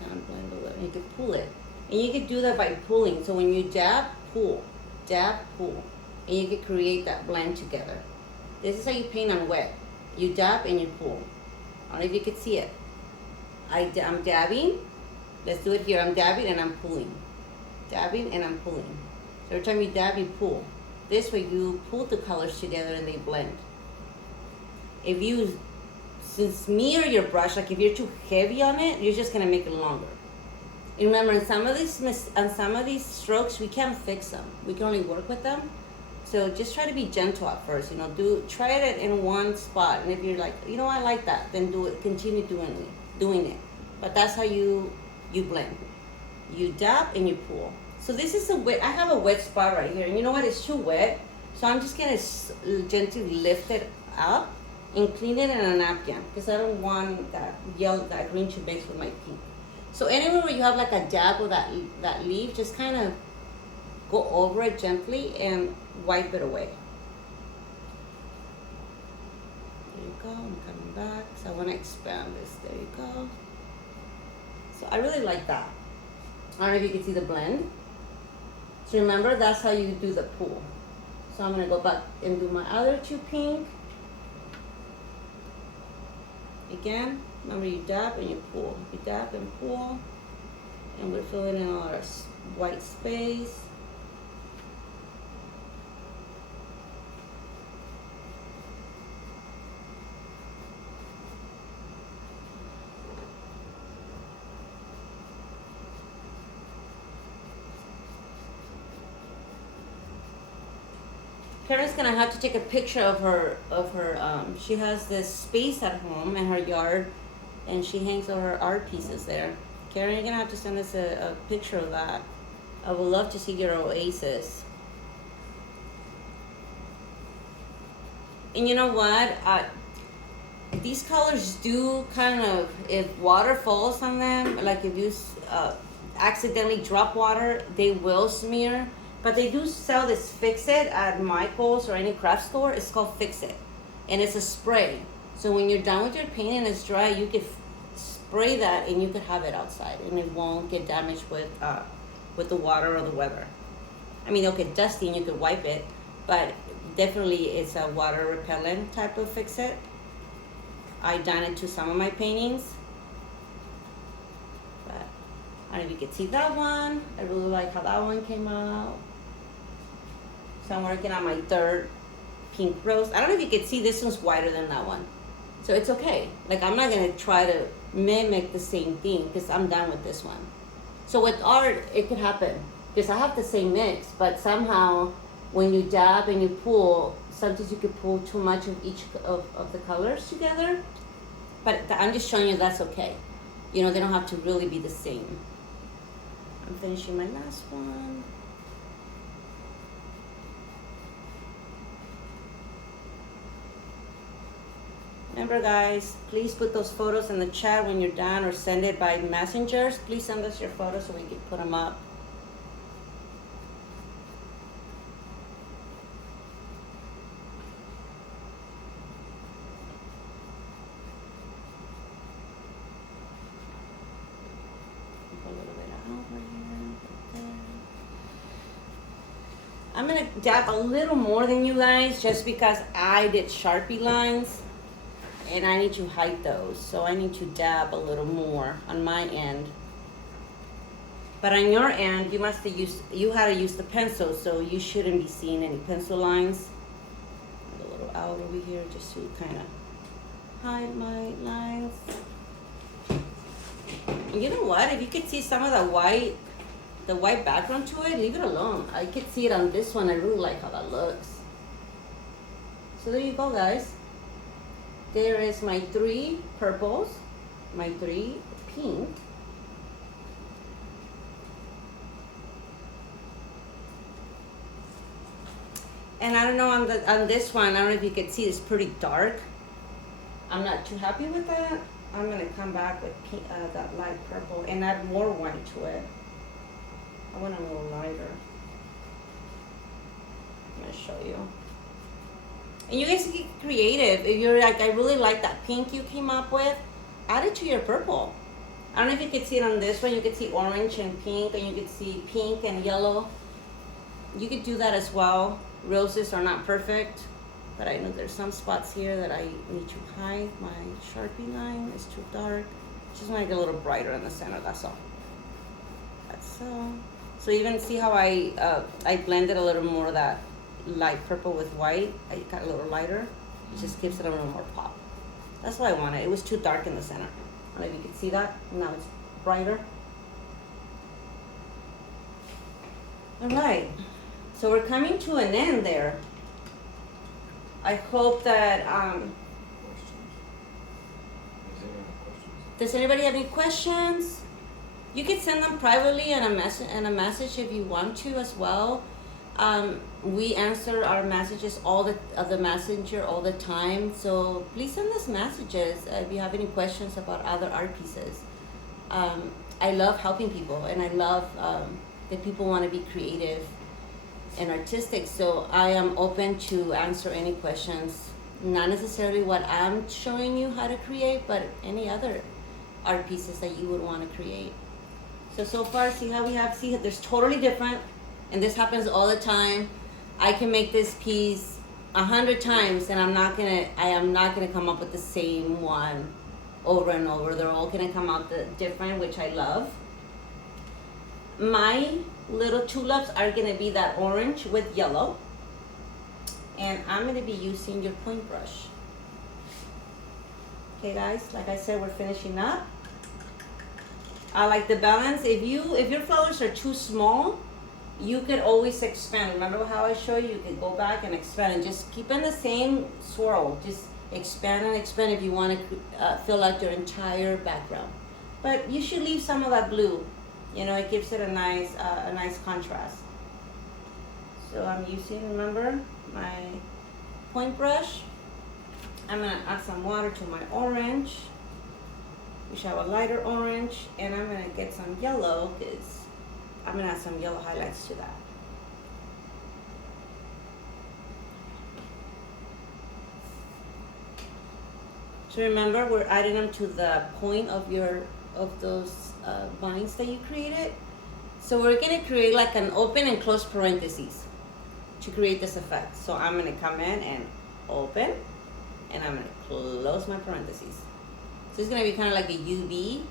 Kind of blend a little. You could pull it. And you could do that by pulling. So when you dab, pull. Dab, pull. And you could create that blend together. This is how you paint on wet. You dab and you pull. I don't know if you could see it. I'm dabbing. Let's do it here. I'm dabbing and I'm pulling. Dabbing and I'm pulling. So every time you dab, you pull. This way you pull the colors together and they blend. If you smear your brush, like if you're too heavy on it, you're just gonna make it longer. And remember, on some of these strokes, we can't fix them. We can only work with them. So just try to be gentle at first. Try it in one spot, and if you're like, I like that, then do it. Continue doing it. But that's how you blend. You dab and you pull. So this is I have a wet spot right here, and you know what? It's too wet. So I'm just gonna gently lift it up and clean it in a napkin because I don't want that green to mix with my pink. So anywhere where you have like a dab of that leaf, just kind of go over it gently and wipe it away. There you go. I'm coming back. So I want to expand this. There you go. So I really like that. I don't know if you can see the blend. So remember, that's how you do the pull. So I'm going to go back and do my other two pink. Again, remember, you dab and you pull. You dab and pull. And we're filling in all our white space. Karen's gonna have to take a picture of her. She has this space at home in her yard, and she hangs all her art pieces there. Karen, you're gonna have to send us a picture of that. I would love to see your oasis. And you know what? These colors do kind of, if water falls on them, like if you accidentally drop water, they will smear. But they do sell this Fix It at Michael's or any craft store. It's called Fix It. And it's a spray. So when you're done with your paint and it's dry, you can spray that and you could have it outside. And it won't get damaged with the water or the weather. I mean, it'll get dusty and you could wipe it. But definitely it's a water repellent type of fix-it. I done it to some of my paintings. But I don't know if you could see that one. I really like how that one came out. So I'm working on my third pink rose. I don't know if you could see, this one's whiter than that one. So it's okay. Like, I'm not gonna try to mimic the same thing because I'm done with this one. So with art, it could happen because I have the same mix, but somehow when you dab and you pull, sometimes you could pull too much of each of the colors together. But I'm just showing you that's okay. You know, they don't have to really be the same. I'm finishing my last one. Remember, guys, please put those photos in the chat when you're done, or send it by messengers. Please send us your photos so we can put them up. A little bit over here, right there. I'm gonna dab a little more than you guys just because I did Sharpie lines. And I need to hide those, so I need to dab a little more on my end. But on your end, you had to use the pencil, so you shouldn't be seeing any pencil lines. A little out over here just to kind of hide my lines. And you know what? If you could see some of the white background to it, leave it alone. I could see it on this one. I really like how that looks. So there you go, guys. There is my 3 purples, my 3 pink, and I don't know on this one, I don't know if you can see, it's pretty dark. I'm not too happy with that. I'm gonna come back with pink, that light purple and add more white to it. I want a little lighter. I'm gonna show you. And you guys get creative. If you're like, I really like that pink you came up with, add it to your purple. I don't know if you could see it on this one. You could see orange and pink, and you could see pink and yellow. You could do that as well. Roses are not perfect, but I know there's some spots here that I need to hide. My Sharpie line is too dark. Just want to get a little brighter in the center, that's all. That's all. So even see how I blended a little more of that light purple with white. I got a little lighter. It just gives it a little more pop. That's what I wanted. It was too dark in the center. I don't know if you can see that. Now it's brighter. All right. So we're coming to an end there. I hope that does anybody have any questions? You can send them privately in a message if you want to as well. We answer our messages the messenger all the time, so please send us messages if you have any questions about other art pieces. I love helping people, and I love that people want to be creative and artistic, so I am open to answer any questions, not necessarily what I'm showing you how to create, but any other art pieces that you would want to create. So far, see how there's totally different. And this happens all the time. I can make this piece 100 times, and I am not gonna come up with the same one over and over. They're all gonna come out different, which I love. My little tulips are gonna be that orange with yellow, and I'm gonna be using your point brush. Okay, guys, like I said, we're finishing up. I like the balance. If your flowers are too small, you could always expand. Remember how I showed you? You could go back and expand and just keep in the same swirl. Just expand and expand if you want to fill out your entire background. But you should leave some of that blue. You know, it gives it a nice contrast. So I'm using, remember, my point brush. I'm gonna add some water to my orange. We should have a lighter orange, and I'm gonna get some yellow because I'm gonna add some yellow highlights to that. So remember, we're adding them to the point of those vines that you created. So we're gonna create like an open and close parentheses. to create this effect. So I'm gonna come in and open, and I'm gonna close my parentheses. So it's gonna be kind of like a UV,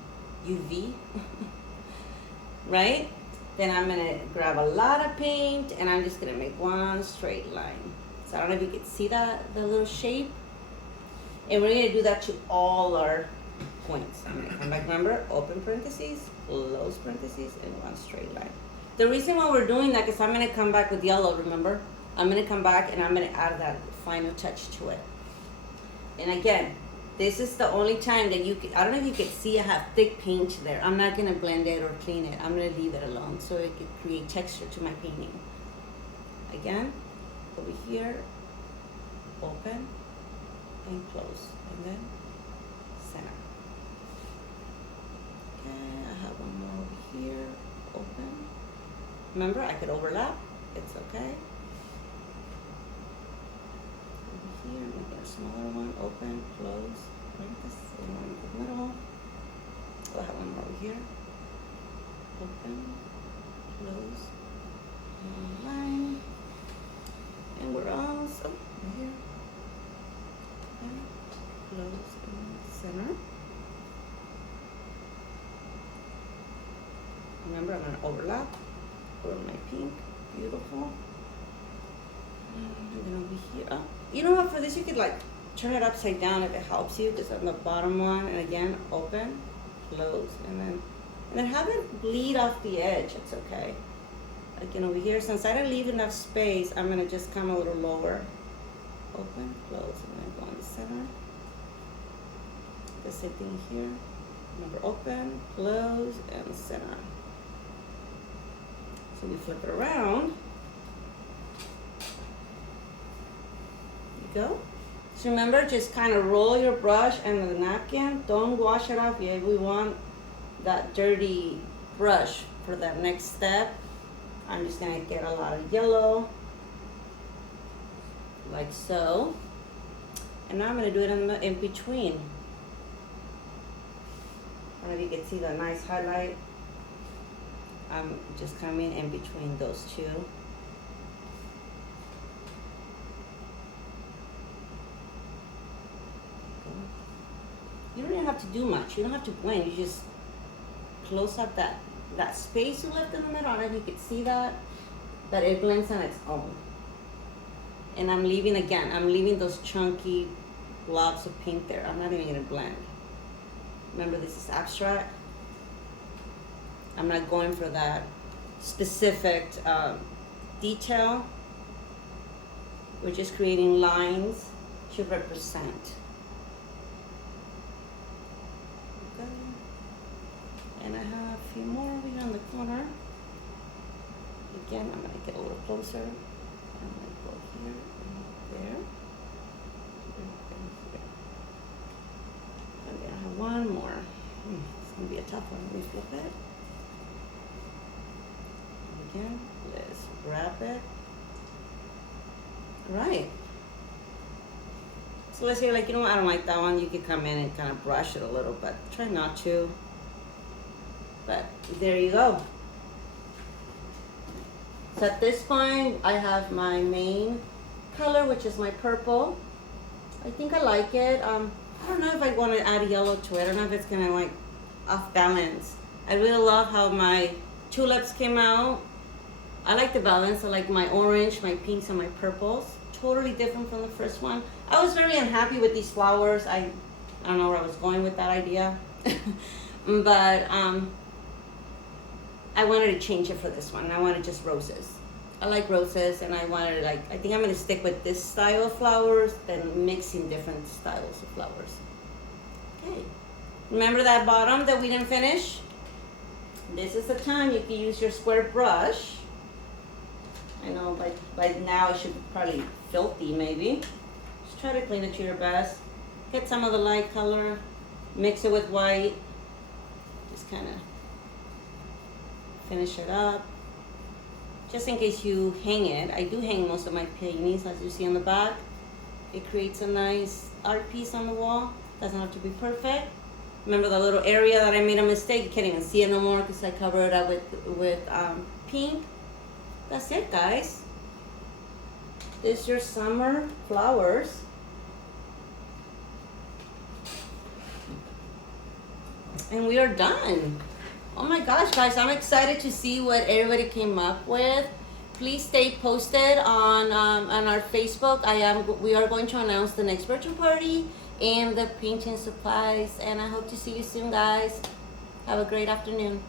right? Then I'm gonna grab a lot of paint, and I'm just gonna make one straight line. So I don't know if you can see that, the little shape. And we're gonna do that to all our points. I'm gonna come back, remember, open parentheses, close parentheses, and one straight line. The reason why we're doing that is I'm gonna come back with yellow, remember? I'm gonna come back and I'm gonna add that final touch to it. And again, this is the only time that you can, I don't know if you can see I have thick paint there. I'm not gonna blend it or clean it. I'm gonna leave it alone so it can create texture to my painting. Again, over here, open and close, and then center. Okay, I have one more over here, open. Remember, I could overlap, it's okay. Over here, make it a smaller one, open, close, bring this one in the middle. I'll have one more over here. Open, close, and line. And we're also over here. Open, close, and center. Remember, I'm gonna overlap. Over my pink, beautiful. And then over here, oh, you know what, for this you could like turn it upside down if it helps you, because on the bottom one, and again, open, close, and then have it bleed off the edge, it's okay. Again, over here, since I didn't leave enough space, I'm gonna just come a little lower. Open, close, and then go in the center. The same thing here. Remember, open, close, and center. So we flip it around. You go. So remember, just kind of roll your brush and the napkin. Don't wash it off yet. We want that dirty brush for that next step. I'm just gonna get a lot of yellow, like so. And now I'm gonna do it in between. I don't know if you can see the nice highlight. I'm just coming in between those two. You don't even have to do much. You don't have to blend. You just close up that space you left in the middle. I don't know if you can see that, but it blends on its own. And I'm leaving those chunky blobs of pink there. I'm not even gonna blend. Remember, this is abstract. I'm not going for that specific detail. We're just creating lines to represent. Okay. And I have a few more over here on the corner. Again, I'm going to get a little closer. I'm going to go here and there. And then I have one more. It's going to be a tough one. Let me flip it. Again, let's wrap it. Right. So let's say, like, you know what, I don't like that one. You could come in and kind of brush it a little, but try not to. But there you go. So at this point, I have my main color, which is my purple. I think I like it. I don't know if I want to add yellow to it. I don't know if it's gonna like off balance. I really love how my tulips came out. I like the balance. I like my orange, my pinks, and my purples. Totally different from the first one. I was very unhappy with these flowers. I don't know where I was going with that idea. But I wanted to change it for this one. I wanted just roses. I like roses, and I wanted I think I'm gonna stick with this style of flowers than mixing different styles of flowers. Okay. Remember that bottom that we didn't finish? This is the time you can use your square brush. I know by now it should be probably filthy maybe. Just try to clean it to your best. Get some of the light color, mix it with white. Just kind of finish it up. Just in case you hang it. I do hang most of my paintings, as you see on the back. It creates a nice art piece on the wall. Doesn't have to be perfect. Remember the little area that I made a mistake? You can't even see it no more because I covered it up with pink. That's it, guys. This is your summer flowers. And we are done. Oh my gosh, guys, I'm excited to see what everybody came up with. Please stay posted on our Facebook. We are going to announce the next virtual party and the painting supplies. And I hope to see you soon, guys. Have a great afternoon.